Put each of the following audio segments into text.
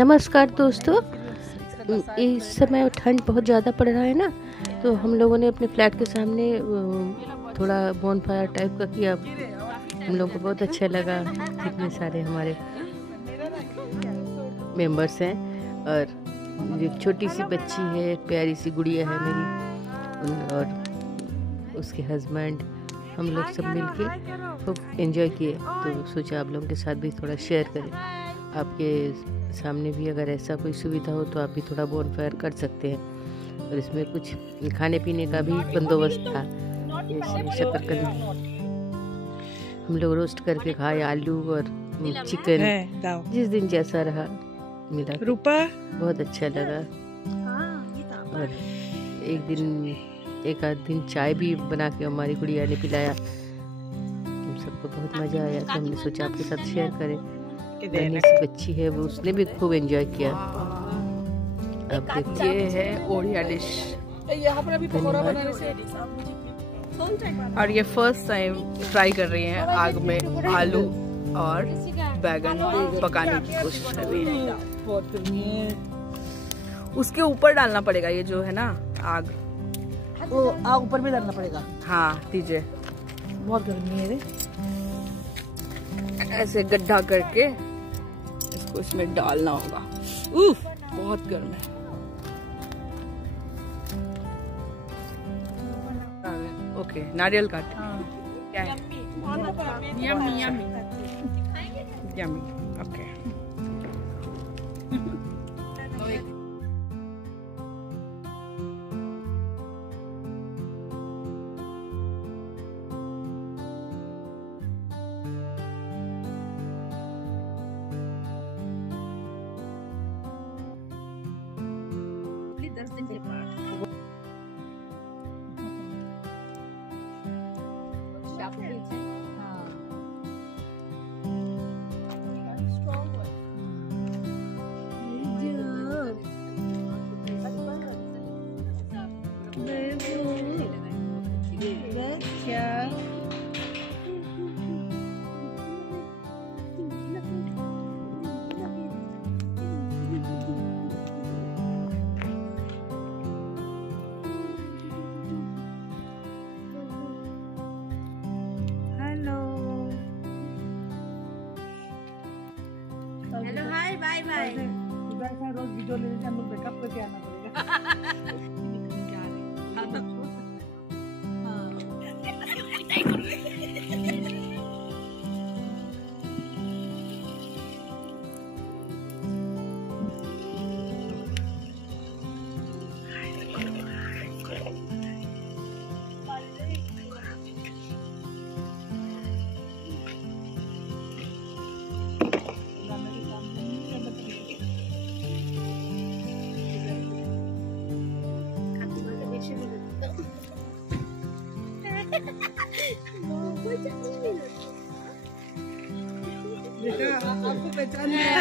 नमस्कार दोस्तों। इस समय ठंड बहुत ज़्यादा पड़ रहा है ना, तो हम लोगों ने अपने फ्लैट के सामने थोड़ा बॉनफायर टाइप का किया। हम लोगों को बहुत अच्छा लगा। कितने सारे हमारे मेंबर्स हैं और एक छोटी सी बच्ची है, एक प्यारी सी गुड़िया है मेरी, और उसके हस्बैंड, हम लोग सब मिलके खूब एंजॉय किए। तो सोचा आप लोगों के साथ भी थोड़ा शेयर करें। आपके सामने भी अगर ऐसा कोई सुविधा हो तो आप भी थोड़ा बॉनफायर कर सकते हैं। और इसमें कुछ खाने पीने का भी बंदोबस्त था, जैसे शकरकंदी हम लोग रोस्ट करके खाए, आलू और चिकन, जिस दिन जैसा रहा मिला, बहुत अच्छा लगा। और एक आध दिन चाय भी बना के हमारी गुड़िया ने पिलाया। हम सबको बहुत मज़ा आया, तो हमने सोचा आपके साथ शेयर करें। नन्ही सी बच्ची है, वो उसने भी खूब एंजॉय किया। अब देखिए, ये है ओडिया डिश। यहाँ पर अभी पकौड़ा बनाने से और ये फर्स्ट टाइम ट्राई कर रही हैं आग में आलू और बैगन पकाने की कोशिश कर रही हैं। उसके ऊपर डालना पड़ेगा ये जो है ना आग, वो आग ऊपर भी डालना पड़ेगा। हाँ दीजिए, बहुत गर्मी है रे। ऐसे गड्ढा करके इसको इसमें डालना होगा। उफ, बहुत गर्म है। ओके, नारियल काट। क्या है? Yummy yummy yummy. Okay, hello hi bye bye. रोज वीडियो लेने से हम लोग बैकअप करके आना पड़ेगा। आपको पहचान लिया।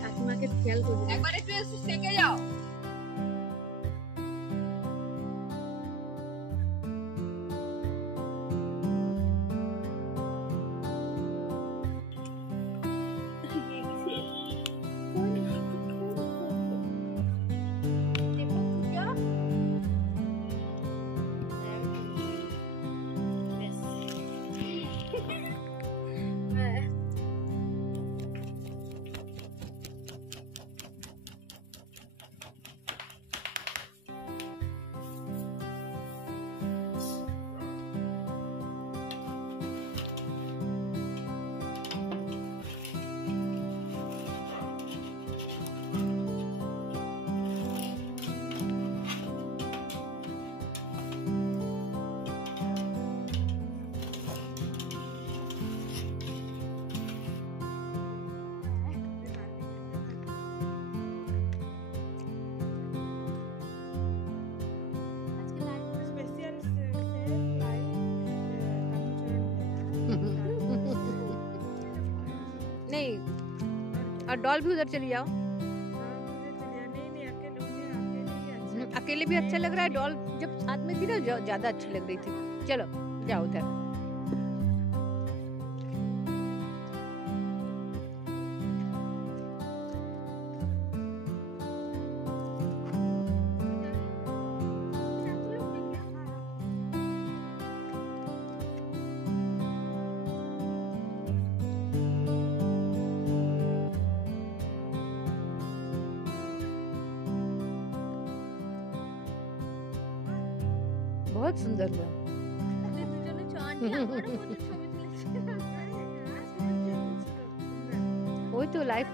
काकीमा के ख्याल को एक बार इसको सेके जाओ। नहीं, और डॉल भी उधर चली जाओ। अकेले भी अच्छा लग रहा है। डॉल जब साथ में थी ना ज्यादा अच्छी लग रही थी। चलो जाओ उधर। बहुत सुंदर हुआ। वही तो लाइफ